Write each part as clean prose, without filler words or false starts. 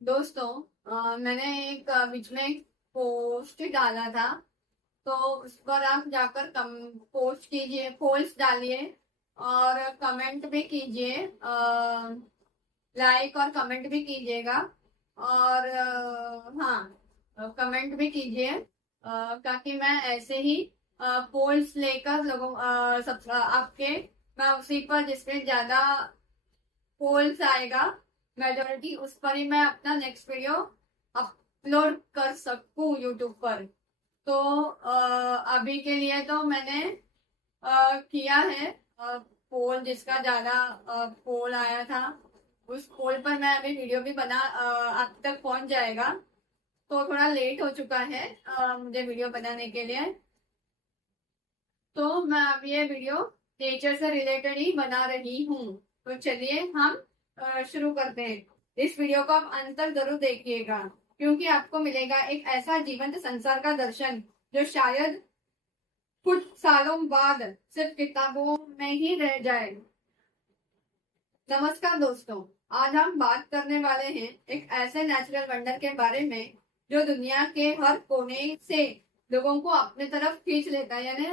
दोस्तों, मैंने एक बीच में एक पोस्ट डाला था। तो उस पर आप जाकर कम पोस्ट कीजिए, पोस्ट डालिए और कमेंट भी कीजिए। लाइक और कमेंट भी कीजिएगा। और हाँ, कमेंट भी कीजिए, ताकि मैं ऐसे ही पोल्स लेकर लोगों सब आपके मैं उसी पर जिसमें ज्यादा पोल्स आएगा मेजोरिटी, उस पर ही मैं अपना नेक्स्ट वीडियो अपलोड कर सकूं यूट्यूब पर। तो अभी के लिए तो मैंने किया है पोल, जिसका ज्यादा पोल आया था उस पोल पर मैं अभी वीडियो भी बना आप तक पहुंच जाएगा। तो थोड़ा लेट हो चुका है मुझे वीडियो बनाने के लिए। तो मैं अब ये वीडियो नेचर से रिलेटेड ही बना रही हूँ। तो चलिए हम शुरू करते हैं। इस वीडियो को आप अंत तक जरूर देखिएगा, क्योंकि आपको मिलेगा एक ऐसा जीवंत संसार का दर्शन जो शायद कुछ सालों बाद सिर्फ किताबों में ही रह जाए। नमस्कार दोस्तों, आज हम बात करने वाले हैं एक ऐसे नेचुरल वंडर के बारे में जो दुनिया के हर कोने से लोगों को अपने तरफ खींच लेता है, यानी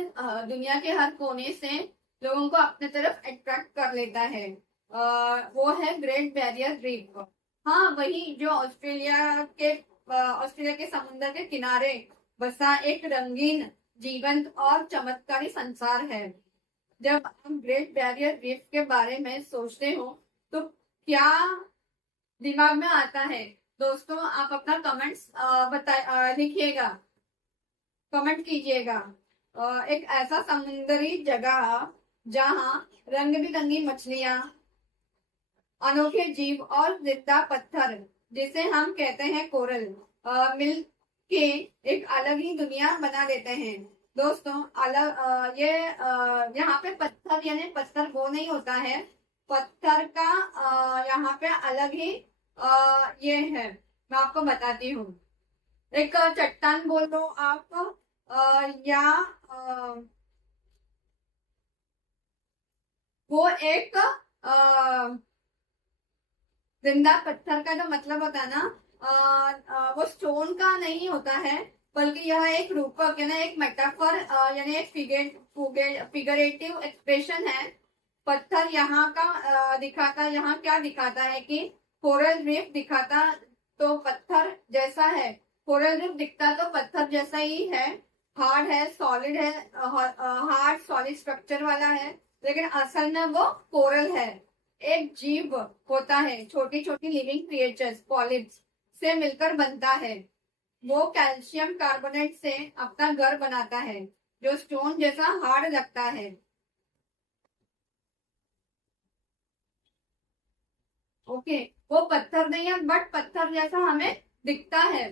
दुनिया के हर कोने से लोगों को अपने तरफ अट्रैक्ट कर लेता है। वो है ग्रेट बैरियर रीफ। हाँ, वही जो ऑस्ट्रेलिया के समुद्र के किनारे बसा एक रंगीन, जीवंत और चमत्कारी संसार है। जब हम ग्रेट बैरियर रीफ के बारे में सोचते हो तो क्या दिमाग में आता है? दोस्तों, आप अपना कमेंट्स बता लिखिएगा, कमेंट कीजिएगा। एक ऐसा समुद्री जगह जहां रंग बिरंगी मछलियां, अनोखे जीव और जिंदा पत्थर, जिसे हम कहते हैं कोरल, मिल के एक अलग ही दुनिया बना देते हैं। दोस्तों, अलग यहाँ पे पत्थर यानी पत्थर वो नहीं होता है। पत्थर का यहाँ पे अलग ही ये है। मैं आपको बताती हूँ। एक चट्टान बोल दो आप, या वो एक जिंदा पत्थर का जो मतलब होता है ना, वो स्टोन का नहीं होता है, बल्कि यह एक रूपक यानी एक मेटाफर यानी एक फिगरेटिव एक्सप्रेशन है। पत्थर यहाँ का दिखाता, यहाँ क्या दिखाता है कि कोरल रीफ दिखाता तो पत्थर जैसा है। कोरल रीफ दिखता तो पत्थर जैसा ही है, हार्ड है, सॉलिड है, हार्ड सॉलिड स्ट्रक्चर वाला है। लेकिन असल में वो कोरल है, एक जीव होता है, छोटी छोटी लिविंग क्रिएचर्स पॉलिप्स से मिलकर बनता है। वो कैल्शियम कार्बोनेट से अपना घर बनाता है, जो स्टोन जैसा हार्ड लगता है। ओके, वो पत्थर नहीं है, बट पत्थर जैसा हमें दिखता है।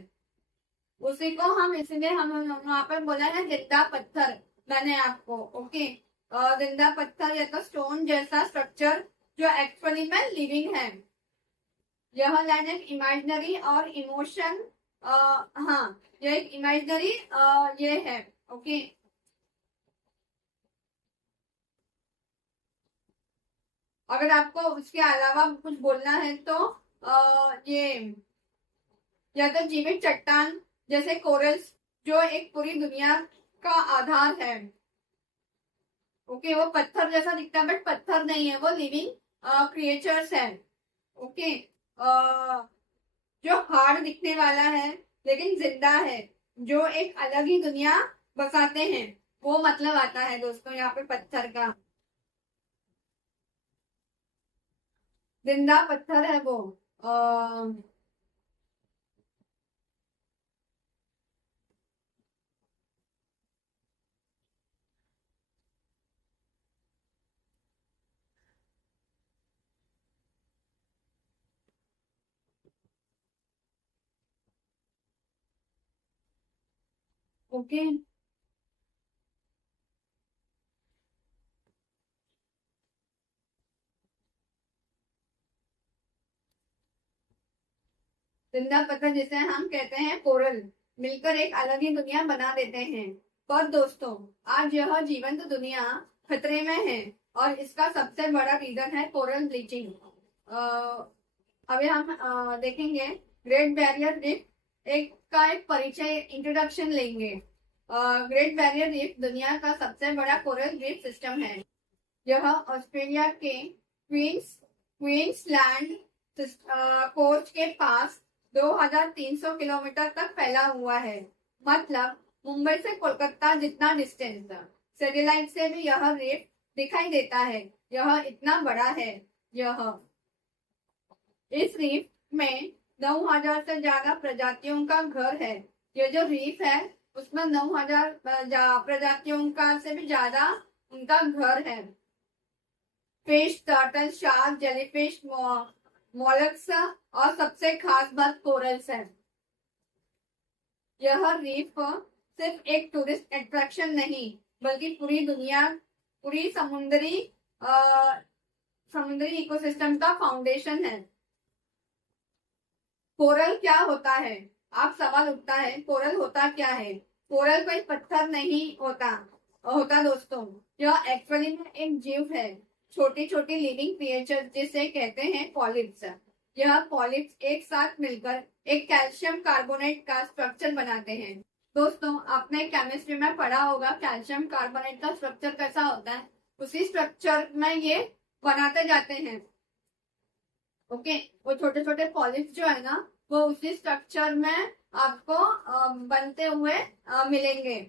उसी को हम इसलिए हम वहां पर बोला है जिंदा पत्थर। मैंने आपको ओके, जिंदा पत्थर या तो स्टोन जैसा स्ट्रक्चर जो एक्चुअली में लिविंग है। यह लाइन एक इमेजिनरी और इमोशन, हाँ, ये एक इमेजिनरी ये है। ओके, अगर आपको उसके अलावा कुछ बोलना है तो ये या तो जीवित चट्टान जैसे कोरल्स, जो एक पूरी दुनिया का आधार है। ओके, वो पत्थर जैसा दिखता है बट पत्थर नहीं है, वो लिविंग क्रिएचर्स है। ओके, जो हार्ड दिखने वाला है लेकिन जिंदा है, जो एक अलग ही दुनिया बसाते हैं, वो मतलब आता है दोस्तों यहाँ पे पत्थर का। जिंदा पत्थर है वो। ओके, जिंदा पत्थर जिसे हम कहते हैं कोरल, मिलकर एक अलग ही दुनिया बना देते हैं। पर दोस्तों, आज यह जीवंत दुनिया खतरे में है, और इसका सबसे बड़ा रीजन है कोरल ब्लीचिंग। अभी हम देखेंगे ग्रेट बैरियर रीफ एक परिचय इंट्रोडक्शन लेंगे। ग्रेट बैरियर रीफ दुनिया का सबसे बड़ा कोरल रीफ सिस्टम है। यह ऑस्ट्रेलिया के क्वींसलैंड कोस्ट के पास 2300 किलोमीटर तक फैला हुआ है। मतलब मुंबई से कोलकाता जितना डिस्टेंस। सैटेलाइट से भी यह रीफ दिखाई देता है। यह इतना बड़ा है। इस रीफ में 9000 से ज्यादा प्रजातियों का घर है। ये जो रीफ है उसमें 9000 प्रजातियों का से भी ज्यादा उनका घर है। Fish, turtle, shark, jellyfish, mollusc और सबसे खास बात कोरल्स है। यह रीफ सिर्फ एक टूरिस्ट अट्रैक्शन नहीं बल्कि पूरी समुद्री इकोसिस्टम का फाउंडेशन है। कोरल क्या होता है? आप सवाल उठता है कोरल होता क्या है? कोरल कोई पत्थर नहीं होता दोस्तों। यह एक्चुअली में एक जीव है। छोटी छोटी लिविंग क्रिएचर जिसे कहते हैं पॉलिप्स। यह पॉलिप्स एक साथ मिलकर एक कैल्शियम कार्बोनेट का स्ट्रक्चर बनाते हैं। दोस्तों आपने केमिस्ट्री में पढ़ा होगा कैल्शियम कार्बोनेट का स्ट्रक्चर कैसा होता है। उसी स्ट्रक्चर में ये बनाते जाते हैं। ओके, वो छोटे छोटे पॉलिप्स जो है ना वो उसी स्ट्रक्चर में आपको बनते हुए मिलेंगे।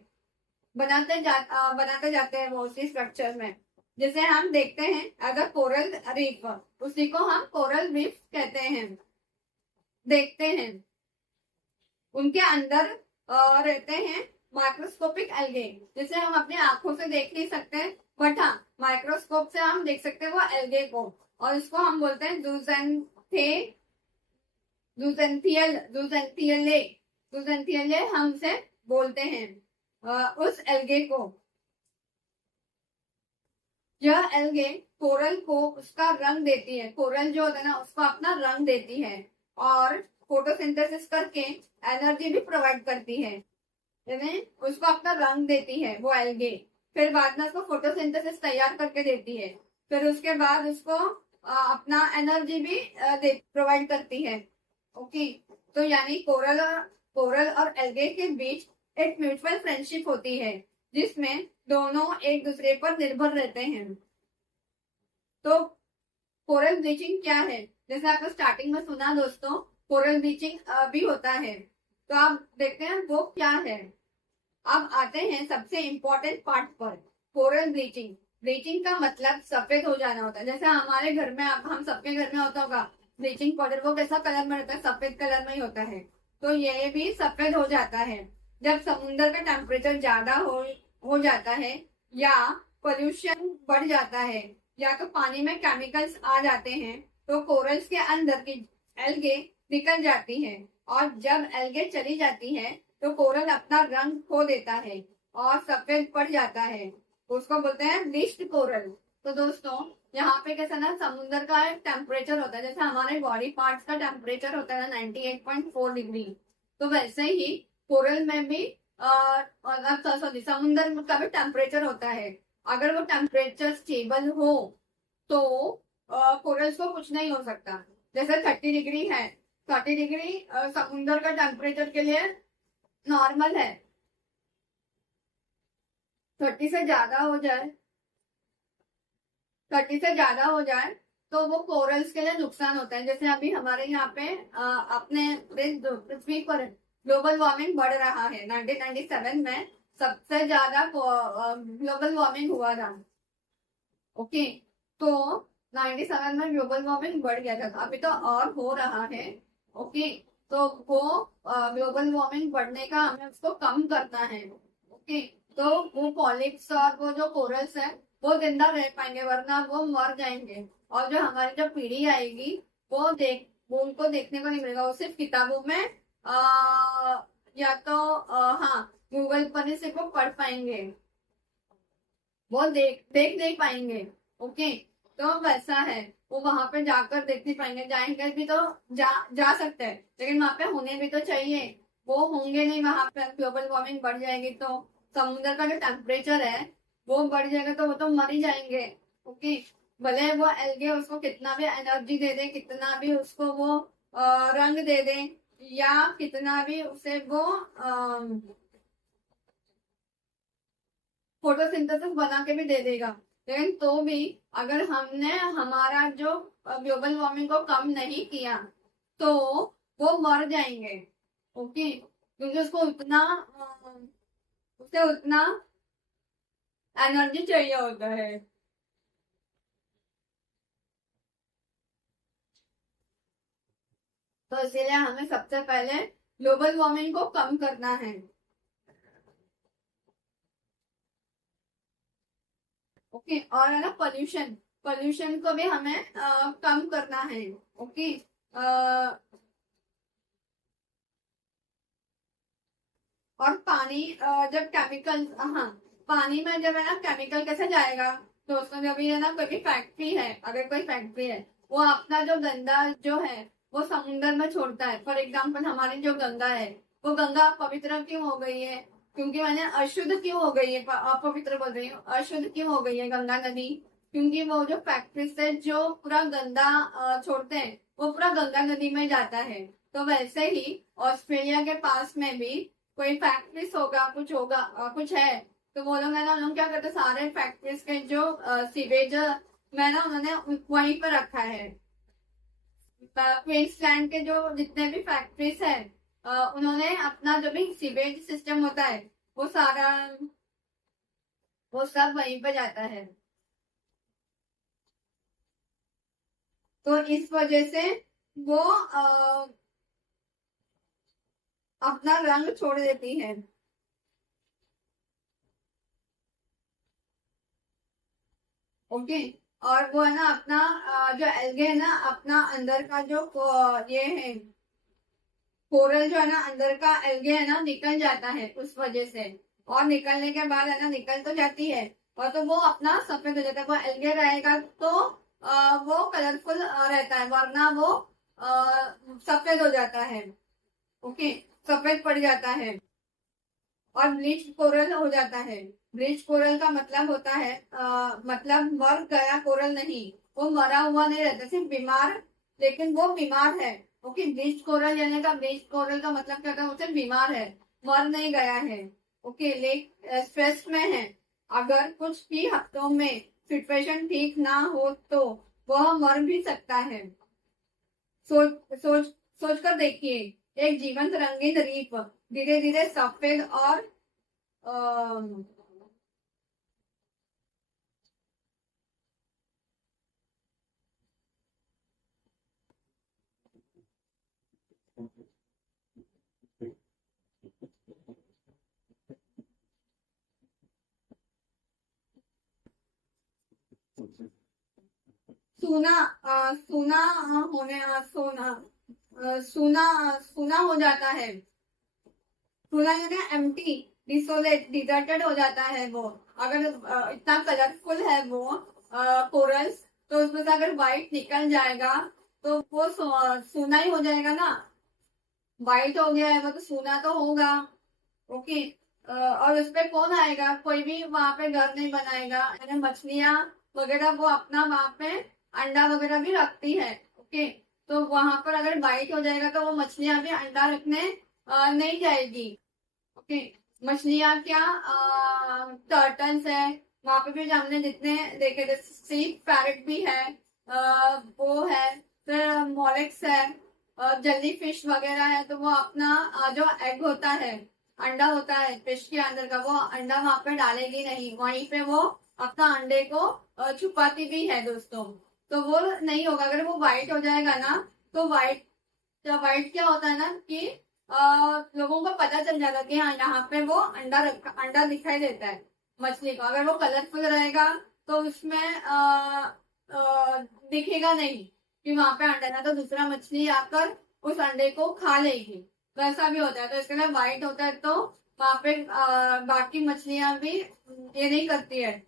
बनाते जाते हैं वो उसी स्ट्रक्चर में। जैसे हम देखते हैं अगर कोरल रीफ, उसी को हम कोरल रीफ कहते हैं। देखते हैं उनके अंदर रहते हैं माइक्रोस्कोपिक एल्गे, जिसे हम अपनी आंखों से देख नहीं सकते बट हाँ माइक्रोस्कोप से हम देख सकते हैं वो एल्गे को। और इसको हम बोलते हैं ज़ूज़ेनथियले हमसे बोलते हैं उस एल्गे को। यह एल्गे कोरल को उसका रंग देती है। कोरल जो होता है ना उसको अपना रंग देती है और फोटोसिंथेसिस करके एनर्जी भी प्रोवाइड करती है। यानी उसको अपना रंग देती है वो एल्गे। फिर बाद में उसको फोटोसिंथेसिस तैयार करके देती है। फिर उसके बाद उसको अपना एनर्जी भी प्रोवाइड करती है। ओके, तो यानी कोरल और एल्गे के बीच एक म्यूचुअल फ्रेंडशिप होती है जिसमें दोनों एक दूसरे पर निर्भर रहते हैं। तो कोरल ब्लीचिंग क्या है? जैसे आपने स्टार्टिंग में सुना दोस्तों कोरल ब्लीचिंग भी होता है। तो आप देखते हैं वो क्या है। अब आते हैं सबसे इम्पोर्टेंट पार्ट पर, कोरल ब्लीचिंग। ब्लीचिंग का मतलब सफेद हो जाना होता है। जैसे हमारे घर में हम सबके घर में होता होगा ब्लीचिंग पाउडर, वो कैसा कलर में रहता है? सफेद कलर में ही होता है। तो ये भी सफेद हो जाता है जब समुद्र का टेम्परेचर ज्यादा हो जाता है या पोल्यूशन बढ़ जाता है या तो पानी में केमिकल्स आ जाते हैं तो कोरल्स के अंदर की एल्गे निकल जाती है। और जब एल्गे चली जाती है तो कोरल अपना रंग खो देता है और सफेद पड़ जाता है। उसको बोलते हैं ब्लीच्ड कोरल। तो दोस्तों यहाँ पे कैसा ना समुद्र का एक टेम्परेचर होता है, जैसे हमारे बॉडी पार्ट्स का टेम्परेचर होता है ना 98.4 डिग्री, तो वैसे ही कोरल में भी सॉरी समुद्र का भी टेम्परेचर होता है। अगर वो टेम्परेचर स्टेबल हो तो कोरल्स को कुछ नहीं हो सकता। जैसे 30 डिग्री है, 30 डिग्री समुद्र का टेम्परेचर के लिए नॉर्मल है। 30 से ज्यादा हो जाए 30 से ज्यादा हो जाए तो वो कोरल्स के लिए नुकसान होता है। जैसे अभी हमारे यहाँ पे अपने पृथ्वी पर ग्लोबल वार्मिंग बढ़ रहा है। 1997 में सबसे ज्यादा ग्लोबल वार्मिंग हुआ था। ओके, तो 97 में ग्लोबल वार्मिंग बढ़ गया था, अभी तो और हो रहा है। ओके, तो वो ग्लोबल वार्मिंग बढ़ने का हमें उसको कम करना है। ओके, तो वो पॉलिप्स और वो जो कोरल्स है वो जिंदा रह पाएंगे, वरना वो मर जाएंगे। और जो हमारी जो पीढ़ी आएगी वो उनको देखने को नहीं मिलेगा। वो सिर्फ किताबों में या तो हाँ गूगल पर ही सिर्फ वो पढ़ पाएंगे, वो देख नहीं पाएंगे। ओके, तो वैसा है, वो वहां पे जाकर देख नहीं पाएंगे। जाएंगे भी तो जा सकते हैं लेकिन वहां पे होने भी तो चाहिए, वो होंगे नहीं वहां पे। ग्लोबल वार्मिंग बढ़ जाएगी तो समुद्र का जो टेम्परेचर है वो बढ़ जाएगा तो वो तो मर ही जाएंगे। ओके, भले वो एल्गे उसको कितना भी एनर्जी दे दे, कितना भी उसको वो रंग दे दे, या कितना भी उसे वो फोटोसिंथेसिस बना के भी दे देगा, लेकिन तो भी अगर हमने हमारा जो ग्लोबल वार्मिंग को कम नहीं किया तो वो मर जाएंगे। ओके, क्योंकि उसको उतना उसे उतना एनर्जी चाहिए होता है। तो इसीलिए हमें सबसे पहले ग्लोबल वार्मिंग को कम करना है। ओके, और है ना पोल्यूशन, पोल्यूशन को भी हमें कम करना है। ओके, और पानी जब केमिकल, हाँ, पानी में जब है ना केमिकल कैसे जाएगा, तो उसमें जब भी है ना कोई भी फैक्ट्री है, अगर कोई फैक्ट्री है वो अपना जो गंदा जो है वो समुद्र में छोड़ता है। फॉर एग्जाम्पल हमारी जो गंगा है वो गंगा पवित्र क्यों हो गई है, क्योंकि मैंने अशुद्ध क्यों हो गई है, अपवित्र बोल रही हूँ, अशुद्ध क्यों हो गई है गंगा नदी, क्योंकि वो जो फैक्ट्री से जो पूरा गंदा छोड़ते हैं वो पूरा गंगा नदी में जाता है। तो वैसे ही ऑस्ट्रेलिया के पास में भी कोई फैक्ट्रीज होगा, कुछ होगा, कुछ है, तो वो लोग है ना, उन्होंने क्या करते, सारे फैक्ट्रीज के जो सीवेज में ना उन्होंने वहीं पर रखा है। क्वींसलैंड के जो जितने भी फैक्ट्रीज है उन्होंने अपना जो भी सीवेज सिस्टम होता है वो सारा, वो सब वहीं पर जाता है। तो इस वजह से वो अपना रंग छोड़ देती है। ओके, और वो है ना अपना जो एल्गे है ना अपना अंदर का जो ये है कोरल जो है ना अंदर का एल्गे है ना निकल जाता है उस वजह से। और निकलने के बाद है ना, निकल तो जाती है और तो वो अपना सफेद हो जाता है। वो एल्गे रहेगा तो वो कलरफुल रहता है, वरना वो सफेद हो जाता है। ओके, सफेद पड़ जाता है और ब्लीच कोरल हो जाता है। ब्लीच कोरल का मतलब होता है मतलब मर गया कोरल नहीं, वो मरा हुआ नहीं रहता, सिर्फ बीमार, लेकिन वो बीमार है। ओके, ब्लीच कोरल यानी का ब्लीच कोरल का मतलब क्या होता है, वो सिर्फ बीमार है, मर नहीं गया है। ओके, लेक स्ट्रेस में है। अगर कुछ ही हफ्तों में सिचुएशन ठीक ना हो तो वह मर भी सकता है। सोच सोच सोच कर देखिए, एक जीवंत रंगीन रीफ धीरे धीरे सफेद और अम, सूना सूना होने सोना सूना सूना हो जाता है। सूना यानी एम्प्टी, डिसोलेट, डिजर्टेड हो जाता है वो। अगर इतना कलरफुल है वो कोरल्स, तो उसमें से अगर व्हाइट निकल जाएगा तो वो सूना ही हो जाएगा ना। व्हाइट हो गया है वो तो सूना तो होगा। ओके, और उस पे कौन आएगा, कोई भी वहां पे घर नहीं बनाएगा, यानी मछलियां वगैरह वो अपना वहां पे अंडा वगैरह भी रखती है। ओके, तो वहां पर अगर वाइट हो जाएगा तो वो मछलियां भी अंडा रखने नहीं जाएगी। ओके, मछलियां क्या, टर्टल्स है वहां पे भी हमने जितने देखे थे, सी पैरेट भी है, वो है, फिर मोलेक्स है, जल्दी फिश वगैरह है, तो वो अपना जो एग होता है, अंडा होता है फिश के अंदर का, वो अंडा वहां पे डालेगी नहीं, वहीं पे वो अपना अंडे को छुपाती भी है दोस्तों। तो वो नहीं होगा, अगर वो व्हाइट हो जाएगा ना, तो व्हाइट, तो व्हाइट क्या होता है ना कि लोगों को पता चल जाता कि हाँ यहाँ पे वो अंडा रखा, अंडा दिखाई देता है मछली को। अगर वो कलरफुल रहेगा तो उसमें दिखेगा नहीं कि वहां पे अंडा ना, तो दूसरा मछली आकर उस अंडे को खा लेगी, वैसा भी होता है। तो इसके लिए व्हाइट होता है तो वहां पे बाकी मछलियां भी ये नहीं करती है।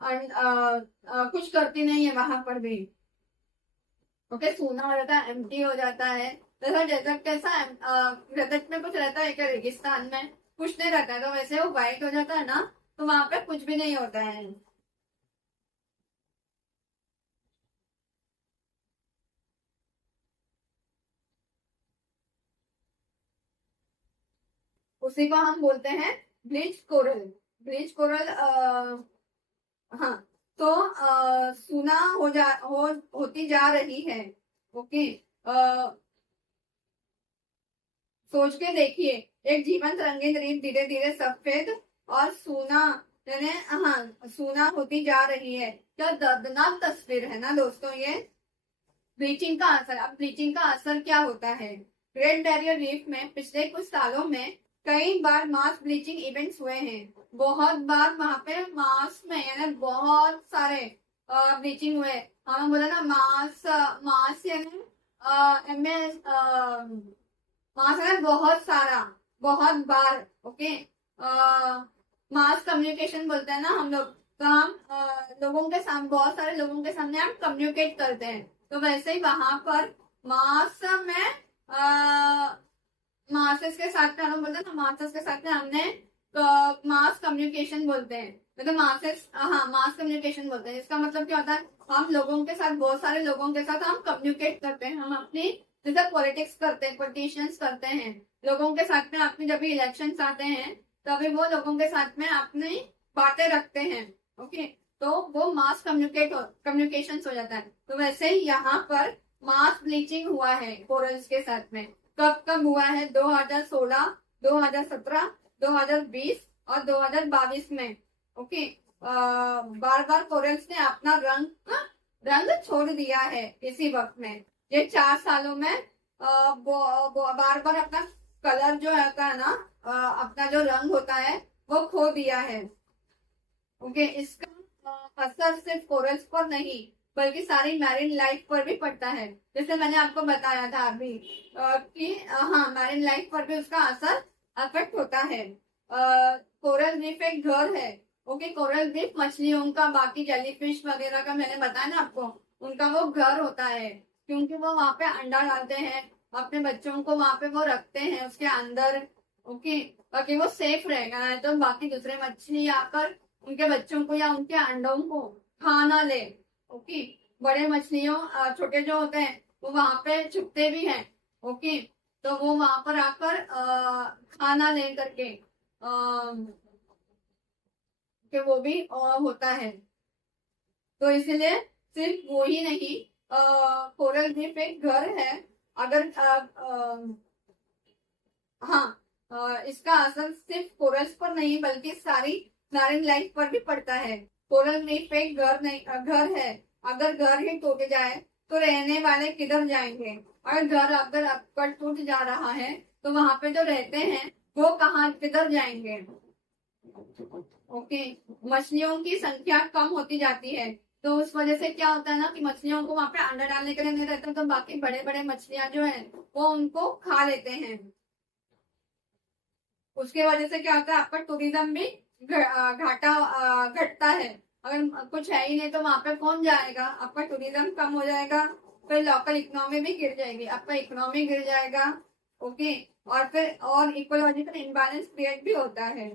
कुछ करती नहीं है वहां पर भी। ओके, सूना हो जाता है, एम्प्टी हो जाता है। जैसा डेजर्ट कैसा है, डेजर्ट में कुछ रहता है क्या, रेगिस्तान में कुछ नहीं रहता है, तो वैसे वो व्हाइट हो जाता है ना, तो वहां पे कुछ भी नहीं होता है। उसी को हम बोलते हैं ब्लीच कोरल। ब्लीच कोरल हाँ, तो सुना होती जा रही है। ओके, सोच के देखिए, एक जीवंत रंगीन रीत धीरे धीरे सफेद और सूना, यानी हाँ, सूना होती जा रही है। क्या दर्दनाक तस्वीर है ना दोस्तों ये। ब्लीचिंग का असर, अब ब्लीचिंग का असर क्या होता है। ग्रेट बैरियर रीफ में पिछले कुछ सालों में कई बार मास ब्लीचिंग इवेंट्स हुए हैं। बहुत बार वहां पे मास में, यानी बहुत सारे ब्लीचिंग हुए। हमें बोला ना मास, मास यानी मास है बहुत सारा, बहुत बार। ओके, मास कम्युनिकेशन बोलते हैं ना हम लोग। तो हम लोगों के सामने, बहुत सारे लोगों के सामने हम कम्युनिकेट करते हैं। तो वैसे ही वहां पर मास में मासेस के साथ में हम बोलते हैं ना, मासेस के साथ में हमने मास कम्युनिकेशन बोलते हैं। मतलब मासेस, हाँ, मास कम्युनिकेशन बोलते हैं। इसका मतलब क्या होता है, हम लोगों के साथ, बहुत सारे लोगों के साथ हम कम्युनिकेट करते हैं। हम अपनी, जैसे पॉलिटिक्स करते हैं, पॉलिटिशियंस करते हैं लोगों के साथ में, अपनी जब भी इलेक्शन आते हैं तभी वो लोगों के साथ में अपनी बातें रखते हैं। ओके, तो वो मास कम्युनिकेशन हो जाता है। तो वैसे ही यहाँ पर मास ब्लीचिंग हुआ है कोरल्स के साथ में। कब कब हुआ है, 2016, 2017, 2020 और 2022 में। ओके, बार बार कोरल्स ने अपना रंग छोड़ दिया है इसी वक्त में। ये 4 सालों में बार बार अपना कलर जो होता है ना, अपना जो रंग होता है वो खो दिया है। ओके, इसका असर सिर्फ कोरल्स पर नहीं बल्कि सारी मैरिन लाइफ पर भी पड़ता है। जैसे मैंने आपको बताया था अभी कि हाँ, मैरिन लाइफ पर भी उसका असर अफेक्ट होता है। कोरल रीफ एक घर है। ओके, कोरल रीफ मछलियों का, बाकी जेलीफिश वगैरह का मैंने बताया ना आपको, उनका वो घर होता है। क्योंकि वो वहां पे अंडा डालते हैं, अपने बच्चों को वहां पे वो रखते हैं उसके अंदर। ओके, बाकी वो सेफ रहेगा, नहीं तो बाकी दूसरे मछली आकर उनके बच्चों को या उनके अंडों को खा ना ले। ओके, बड़े मछलियों, छोटे जो होते हैं वो वहां पे छुपते भी हैं। ओके, तो वो वहां पर आकर खाना ले करके कि वो भी होता है। तो इसलिए सिर्फ वो ही नहीं, कोरल रीफ एक घर है। अगर हाँ, इसका असर सिर्फ कोरल्स पर नहीं बल्कि सारी मैरिन लाइफ पर भी पड़ता है। कोरल रीफ एक घर नहीं, घर है। अगर घर ही टूट जाए तो रहने वाले किधर जाएंगे। और घर अगर टूट जा रहा है तो वहां पे जो रहते हैं वो कहाँ, किधर जाएंगे। ओके, मछलियों की संख्या कम होती जाती है। तो उस वजह से क्या होता है ना कि मछलियों को वहां पे अंडा डालने के लिए नहीं रहता, तो बाकी बड़े बड़े मछलियां जो है वो उनको खा लेते हैं। उसके वजह से क्या होता है, आपका टूरिज्म भी घाटा घटता है। अगर कुछ है ही नहीं तो वहां पे कौन जाएगा, आपका टूरिज्म कम हो जाएगा, फिर लोकल इकोनॉमी भी गिर जाएगी, आपका इकोनॉमी गिर जाएगा। ओके, और फिर और इकोलॉजिकल इम्बैलेंस क्रिएट भी होता है।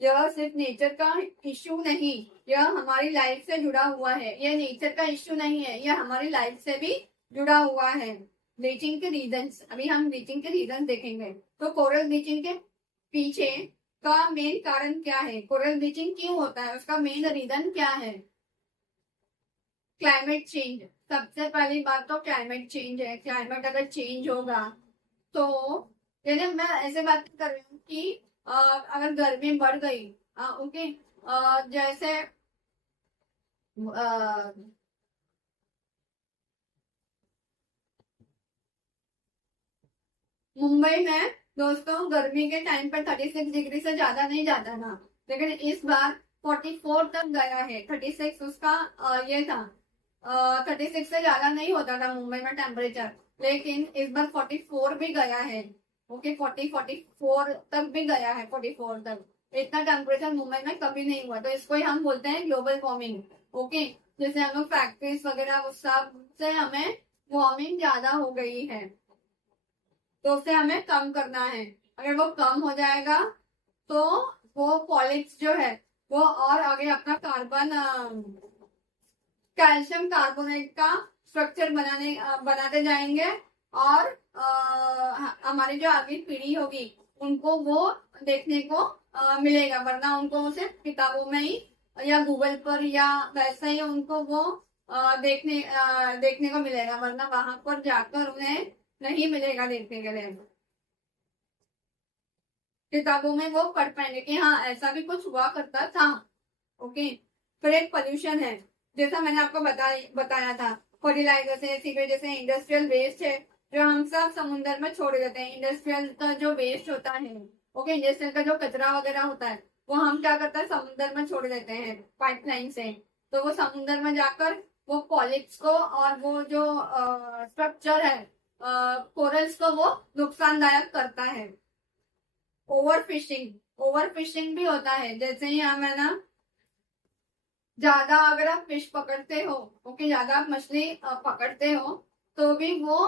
यह सिर्फ नेचर का इश्यू नहीं, यह हमारी लाइफ से जुड़ा हुआ है। यह नेचर का इश्यू नहीं है, यह हमारी लाइफ से भी जुड़ा हुआ है। ब्लीचिंग के रीजंस, अभी हम ब्लीचिंग के रीजंस देखेंगे। तो कोरल ब्लीचिंग के पीछे का मेन कारण क्या है, कोरल ब्लीचिंग क्यों होता है, उसका मेन रीजन क्या है। क्लाइमेट चेंज, सबसे पहली बात तो क्लाइमेट चेंज है। क्लाइमेट अगर चेंज होगा तो, यानी मैं ऐसे बात कर रही हूँ कि अगर गर्मी बढ़ गई, ओके, जैसे मुंबई में दोस्तों गर्मी के टाइम पर 36 डिग्री से ज्यादा नहीं जाता था, लेकिन इस बार 44 तक गया है। 36 उसका ये था, 36 से ज्यादा नहीं होता था मुंबई में टेम्परेचर, लेकिन इस बार 44 भी गया है। ओके, 44 तक भी गया है, 44 तक। इतना टेम्परेचर मुंबई में कभी नहीं हुआ। तो इसको ही हम बोलते हैं ग्लोबल वार्मिंग। ओके, जैसे हम लोग फैक्ट्रीज वगैरह उस सब से हमें वार्मिंग ज्यादा हो गई है, तो उसे हमें कम करना है। अगर वो कम हो जाएगा तो वो पॉलिप्स जो है वो और आगे अपना कार्बन, कैल्शियम कार्बोनेट का स्ट्रक्चर बनाते जाएंगे, और हमारी जो आगे पीढ़ी होगी उनको वो देखने को मिलेगा, वरना उनको सिर्फ किताबों में ही या गूगल पर या वैसे ही उनको वो देखने को मिलेगा, वरना वहां पर जाकर उन्हें नहीं मिलेगा देखने के लिए। किताबों में वो पढ़ पाएंगे कि हाँ ऐसा भी कुछ हुआ करता था। ओके। फिर एक पोल्यूशन है, जैसा मैंने आपको बताया था, फर्टिलाइजर से, सीवेज जैसे इंडस्ट्रियल वेस्ट है जो हम सब समुद्र में छोड़ देते हैं। इंडस्ट्रियल का जो वेस्ट होता है, ओके, इंडस्ट्रियल का जो कचरा वगैरह होता है वो हम क्या करते हैं, समुद्र में छोड़ देते हैं पाइपलाइन से। तो वो समुद्र में जाकर वो पॉलिप्स को और वो जो स्ट्रक्चर है कोरल्स को वो नुकसानदायक करता है। ओवर फिशिंग भी होता है, जैसे ही हम है ना ज्यादा अगर आप फिश पकड़ते हो, ओके, ज्यादा आप मछली पकड़ते हो तो भी वो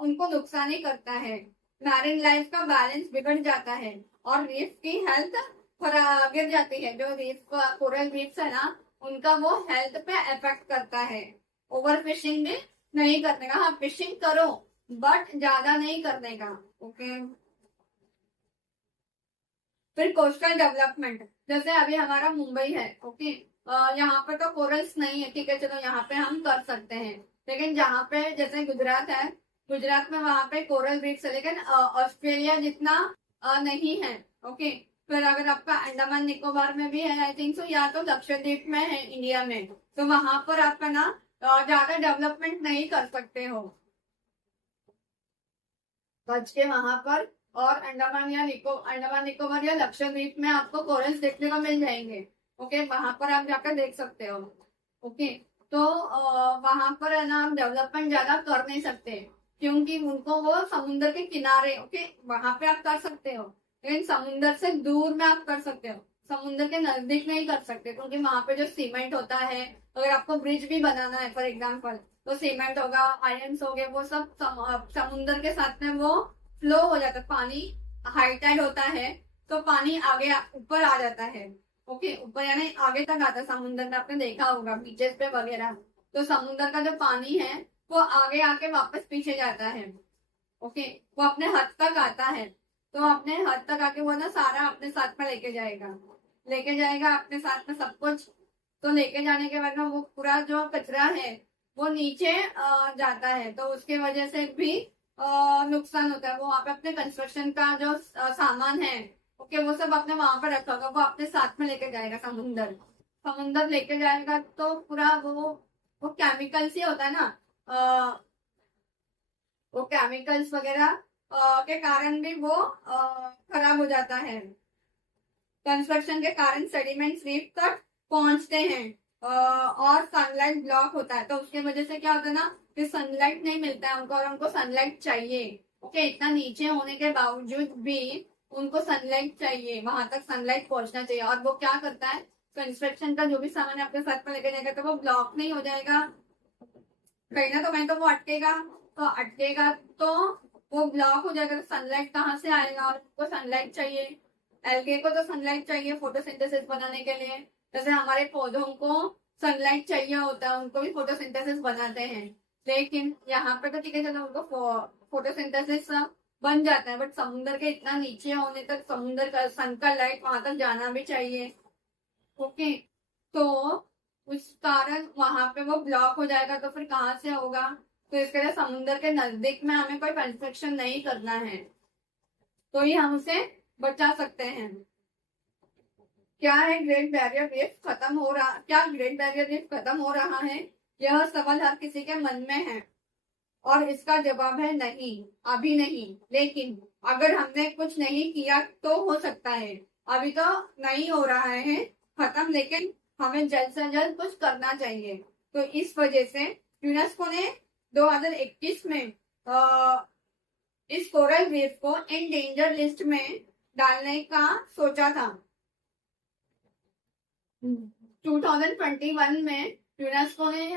उनको नुकसान ही करता है। मैरिन लाइफ का बैलेंस बिगड़ जाता है और रीफ की हेल्थ गिर जाती है। जो रीफ कोरल रीफ्स है ना उनका वो हेल्थ पे इफेक्ट करता है। ओवर फिशिंग भी नहीं करने का, हाँ फिशिंग करो बट ज्यादा नहीं करने का। ओके। फिर कोस्टल डेवलपमेंट, जैसे अभी हमारा मुंबई है, ओके, यहाँ पे तो कोरल्स नहीं है, ठीक है, चलो यहाँ पे हम कर सकते हैं। लेकिन जहाँ पे जैसे गुजरात है, गुजरात में वहां पे कोरल रीफ्स है, लेकिन ऑस्ट्रेलिया जितना नहीं है। ओके। फिर अगर आपका अंडमान निकोबार में भी है आई थिंक सो, या तो लक्षद्वीप में है इंडिया में, तो वहां पर आप है ना ज्यादा डेवलपमेंट नहीं कर सकते हो बच के वहां पर। और अंडमान निकोबार या लक्षद्वीप में आपको कोरल्स देखने को मिल जाएंगे। ओके, वहां पर आप जाकर देख सकते हो। ओके। तो वहां पर है ना आप डेवलपमेंट ज्यादा कर नहीं सकते, क्योंकि उनको वो समुद्र के किनारे, ओके, वहां पे आप कर सकते हो, लेकिन समुद्र से दूर में आप कर सकते हो, समुद्र के नजदीक नहीं कर सकते, क्योंकि वहां पे जो सीमेंट होता है, अगर आपको ब्रिज भी बनाना है फॉर एग्जाम्पल, तो सीमेंट होगा, आयरन्स हो गए, वो सब समुद्र के साथ में वो फ्लो हो जाता है। पानी हाई टाइड होता है तो पानी आगे ऊपर आ जाता है। ओके, ऊपर यानी आगे तक आता है समुद्र में, आपने देखा होगा बीचेस पे वगैरह। तो समुद्र का जो पानी है वो आगे आके वापस पीछे जाता है। ओके, वो अपने हद तक आता है, तो अपने हद तक आके वो ना सारा अपने साथ में लेके जाएगा अपने साथ में सब कुछ। तो लेके जाने के बाद में वो पूरा जो कचरा है वो नीचे जाता है, तो उसके वजह से भी नुकसान होता है। वो वहाँ पे अपने कंस्ट्रक्शन का जो सामान है, ओके, वो सब अपने वहां पर रखा होगा, वो अपने साथ में लेके जाएगा समुंदर लेके जाएगा, तो पूरा वो केमिकल्स ही होता है ना, वो केमिकल्स वगैरह के कारण भी वो खराब हो जाता है। कंस्ट्रक्शन के कारण सेडिमेंट्स रीफ तक पहुंचते हैं और सनलाइट ब्लॉक होता है, तो उसके वजह से क्या होता है ना कि सनलाइट नहीं मिलता है उनको, और उनको सनलाइट चाहिए। ओके, इतना नीचे होने के बावजूद भी उनको सनलाइट चाहिए, वहां तक सनलाइट पहुंचना चाहिए। और वो क्या करता है, कंस्ट्रक्शन का जो भी सामान आपके साथ में लेके जाएगा तो वो ब्लॉक नहीं हो जाएगा, कहीं ना तो कहीं तो वो अटकेगा तो वो ब्लॉक हो जाएगा, तो सनलाइट कहाँ से आएगा, और उनको सनलाइट चाहिए। एल्गे को तो सनलाइट चाहिए फोटोसिंथेसिस बनाने के लिए, जैसे हमारे पौधों को सनलाइट चाहिए होता है, उनको भी फोटोसिंथेसिस बनाते हैं। लेकिन यहाँ पे तो ठीक है, चलो उनको फोटोसिंथेसिस बन जाता है, बट समुद्र के इतना नीचे होने तक समुद्र का सन का लाइट वहां तक जाना भी चाहिए। ओके, तो उस कारण वहां पे वो ब्लॉक हो जाएगा, तो फिर कहाँ से होगा। तो इसके लिए समुद्र के नजदीक में हमें कोई कंस्ट्रक्शन नहीं करना है, तो ये हम उसे बचा सकते हैं। क्या ग्रेट बैरियर रीफ खत्म हो रहा है, यह सवाल हर किसी के मन में है, और इसका जवाब है नहीं, अभी नहीं। लेकिन अगर हमने कुछ नहीं किया तो हो सकता है। अभी तो नहीं हो रहा है खत्म, लेकिन हमें जल्द से जल्द कुछ करना चाहिए। तो इस वजह से यूनेस्को ने 2021 में इस कोरल रीफ को एंडेंजर लिस्ट में डालने का सोचा था। 2021 में यूनेस्को ने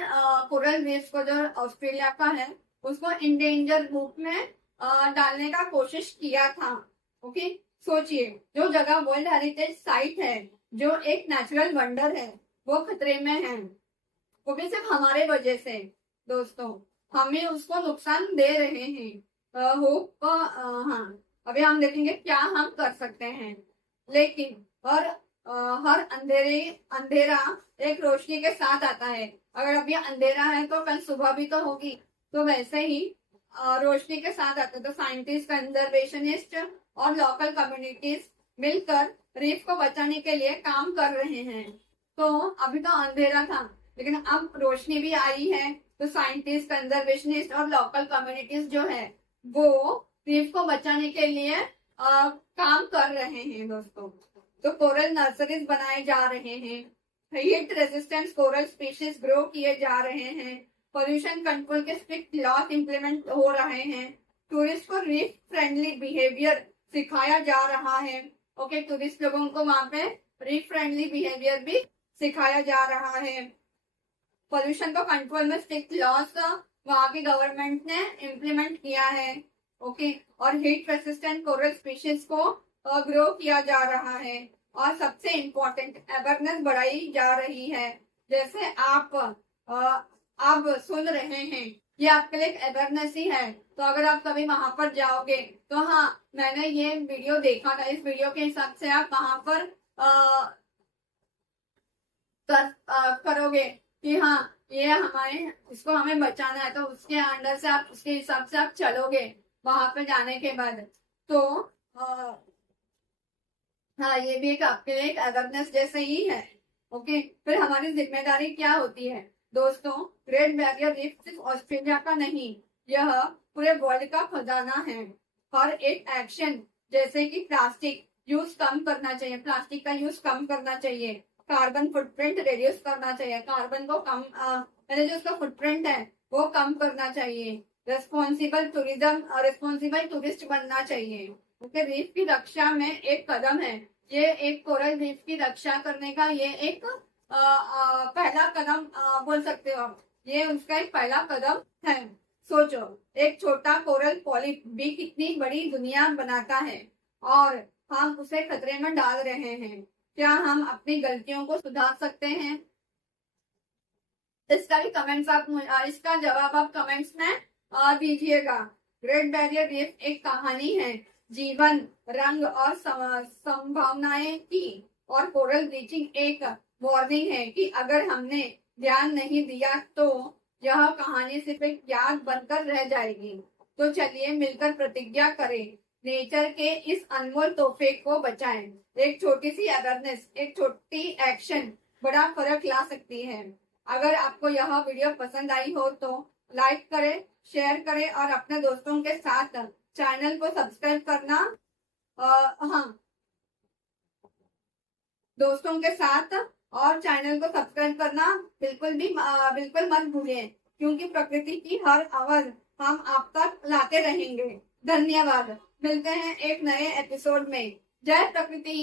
कोरल रीफ को, जो ऑस्ट्रेलिया का है, उसको इंडेंजर रूप में डालने का कोशिश किया था। ओके, सोचिए, जो जगह वर्ल्ड हेरिटेज साइट है, जो एक नेचुरल वंडर है, वो खतरे में है, वो भी सिर्फ हमारे वजह से। दोस्तों, हमें उसको नुकसान दे रहे हैं। हाँ, अभी हम देखेंगे क्या हम कर सकते हैं। लेकिन हर अंधेरा एक रोशनी के साथ आता है। अगर अभी अंधेरा है तो कल सुबह भी तो होगी। तो वैसे ही रोशनी के साथ आता है। तो साइंटिस्ट, कंजर्वेशनिस्ट और लोकल कम्युनिटीज मिलकर रीफ को बचाने के लिए काम कर रहे हैं। तो अभी तो अंधेरा था, लेकिन अब रोशनी भी आई है। तो साइंटिस्ट, कंजर्वेशनिस्ट और लोकल कम्युनिटीज जो है वो रीफ को बचाने के लिए काम कर रहे हैं दोस्तों। तो कोरल नर्सरीज बनाए जा रहे हैं, heat resistance coral species grow किए जा रहे हैं, पोल्यूशन कंट्रोल के स्ट्रिक्ट लॉज इंप्लीमेंट हो रहे हैं, टूरिस्ट को रीफ फ्रेंडली बिहेवियर सिखाया जा रहा है। ओके, टूरिस्ट लोगों को वहां पे रीफ फ्रेंडली बिहेवियर भी सिखाया जा रहा है। पोल्यूशन को कंट्रोल में स्ट्रिक्ट लॉज वहां की गवर्नमेंट ने इम्प्लीमेंट किया है। ओके, और हीट रेसिस्टेंट कोरल स्पीशीज को ग्रो किया जा रहा है। और सबसे इम्पोर्टेंट, अवेयरनेस बढ़ाई जा रही है। जैसे आप अब सुन रहे हैं, ये आपके लिए अवेयरनेस ही है। तो अगर आप कभी वहां पर जाओगे तो हाँ, मैंने ये वीडियो देखा था, इस वीडियो के हिसाब से आप वहां पर करोगे कि हाँ ये हमारे, इसको हमें बचाना है, तो उसके अंडर से आप, उसके हिसाब से आप चलोगे वहां पे जाने के बाद। तो हाँ, ये भी एक आपके लिए एक अवेयरनेस जैसे ही है। ओके, फिर हमारी जिम्मेदारी क्या होती है दोस्तों? ग्रेट बैरियर रीफ सिर्फ ऑस्ट्रेलिया का नहीं, यह पूरे वर्ल्ड का खजाना है। हर एक एक्शन, जैसे कि प्लास्टिक यूज कम करना चाहिए, प्लास्टिक का यूज कम करना चाहिए, कार्बन फुटप्रिंट रिड्यूस करना चाहिए, कार्बन को कम जो उसका फुटप्रिंट है वो कम करना चाहिए, रिस्पॉन्सिबल टूरिज्म, रिस्पॉन्सिबल टूरिस्ट बनना चाहिए। ओके, रीफ की रक्षा में एक कदम है, ये एक कोरल रीफ की रक्षा करने का ये एक पहला कदम बोल सकते हो आप। ये उसका एक पहला कदम है। सोचो, एक छोटा कोरल पॉलिप भी कितनी बड़ी दुनिया बनाता है और हम उसे खतरे में डाल रहे हैं। क्या हम अपनी गलतियों को सुधार सकते हैं? इसका भी कमेंट्स आप, इसका जवाब आप कमेंट्स में दीजिएगा। ग्रेट बैरियर रीफ एक कहानी है, जीवन, रंग और संभावनाएं की, और कोरल ब्लीचिंग एक वार्निंग है कि अगर हमने ध्यान नहीं दिया तो यह कहानी सिर्फ एक याद बनकर रह जाएगी। तो चलिए मिलकर प्रतिज्ञा करें, नेचर के इस अनमोल तोहफे को बचाएं। एक छोटी सी अवेयरनेस, एक छोटी एक्शन बड़ा फर्क ला सकती है। अगर आपको यह वीडियो पसंद आई हो तो लाइक करें, शेयर करें और अपने दोस्तों के साथ चैनल को सब्सक्राइब करना, हाँ, दोस्तों के साथ और चैनल को सब्सक्राइब करना बिल्कुल मत भूलिए, क्योंकि प्रकृति की हर आवाज हम आप तक लाते रहेंगे। धन्यवाद, मिलते हैं एक नए एपिसोड में। जय प्रकृति।